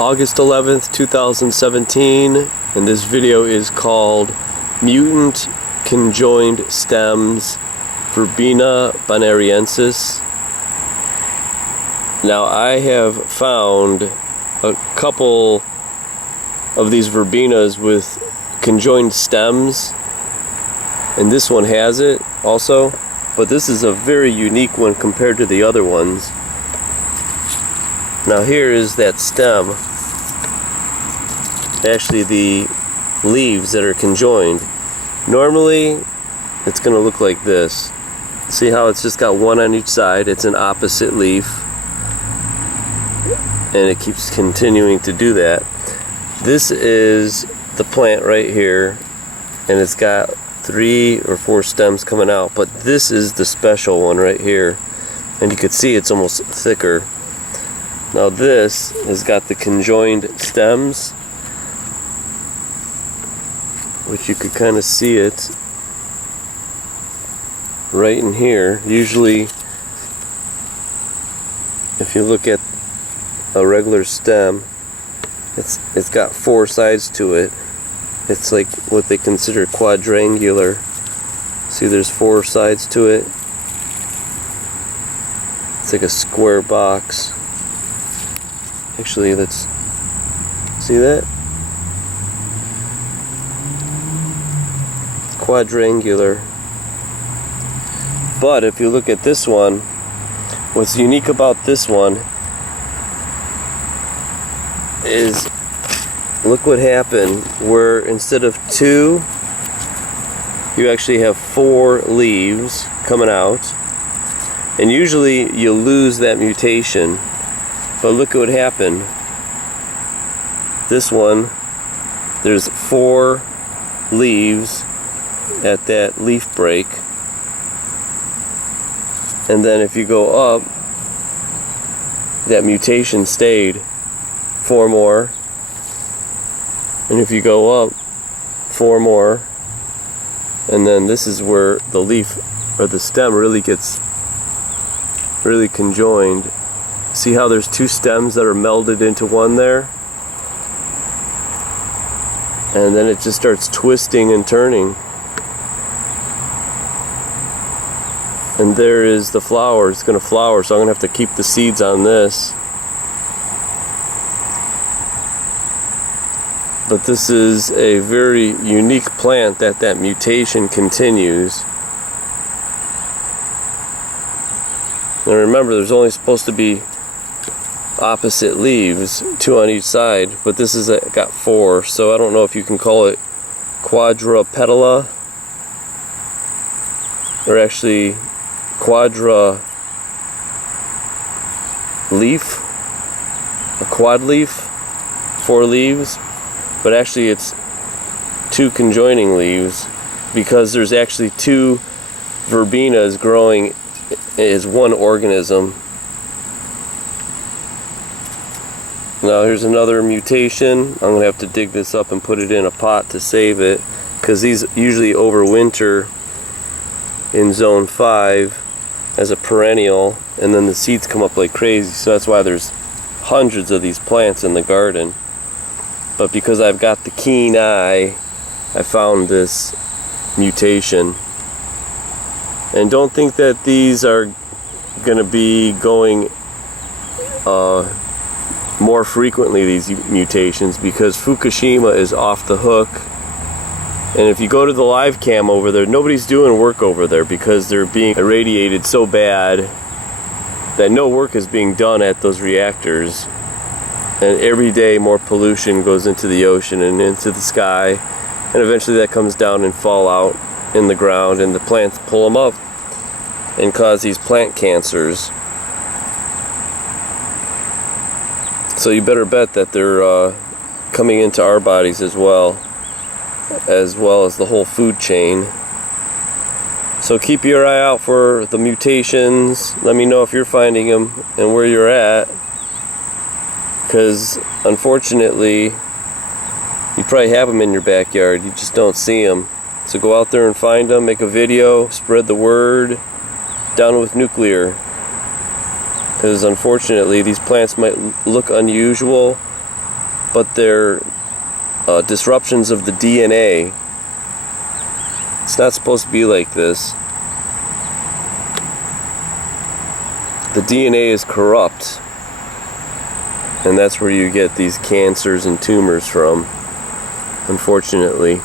August 11th, 2017, and this video is called Mutant Conjoined Stems, Verbena bonariensis. Now I have found a couple of these verbenas with conjoined stems, and this one has it also, but this is a very unique one compared to the other ones. Now here is that stem, actually the leaves that are conjoined. Normally it's going to look like this. See how it's just got one on each side? It's an opposite leaf, and it keeps continuing to do that. This is the plant right here, and it's got 3 or 4 stems coming out, but this is the special one right here, and you can see it's almost thicker. Now this has got the conjoined stems, which you could kind of see it right in here. Usually if you look at a regular stem, it's got 4 sides to it. It's like what they consider quadrangular. See, there's 4 sides to it. It's like a square box. Actually, let's see that? Quadrangular. But if you look at this one, what's unique about this one is, look what happened, where instead of 2, you actually have 4 leaves coming out. And usually you lose that mutation, but look at what happened. This one, there's 4 leaves at that leaf break, and then if you go up, that mutation stayed. 4 more, and if you go up, 4 more, and then this is where the leaf or the stem really gets really conjoined. See how there's 2 stems that are melded into one there, and then it just starts twisting and turning. And there is the flower. It's going to flower, so I'm going to have to keep the seeds on this. But this is a very unique plant that mutation continues. And remember, there's only supposed to be opposite leaves, 2 on each side, but this is got 4, so I don't know if you can call it quadrupetala, or actually quadra leaf, a quad leaf, 4 leaves, but actually it's 2 conjoining leaves, because there's actually 2 verbenas growing as one organism. Now here's another mutation. I'm going to have to dig this up and put it in a pot to save it, because these usually overwinter in zone 5 as a perennial, and then the seeds come up like crazy, so that's why there's hundreds of these plants in the garden. But because I've got the keen eye, I found this mutation. And don't think that these are going to be going more frequently, these mutations, because Fukushima is off the hook. And if you go to the live cam over there, nobody's doing work over there because they're being irradiated so bad that no work is being done at those reactors. And every day more pollution goes into the ocean and into the sky, and eventually that comes down and fall out in the ground, and the plants pull them up and cause these plant cancers. So you better bet that they're coming into our bodies as well as the whole food chain. So keep your eye out for the mutations. Let me know if you're finding them and where you're at, because unfortunately you probably have them in your backyard, you just don't see them. So go out there and find them, make a video, spread the word. Down with nuclear. because unfortunately these plants might look unusual, but they're disruptions of the DNA. It's not supposed to be like this. The DNA is corrupt, and that's where you get these cancers and tumors from, unfortunately.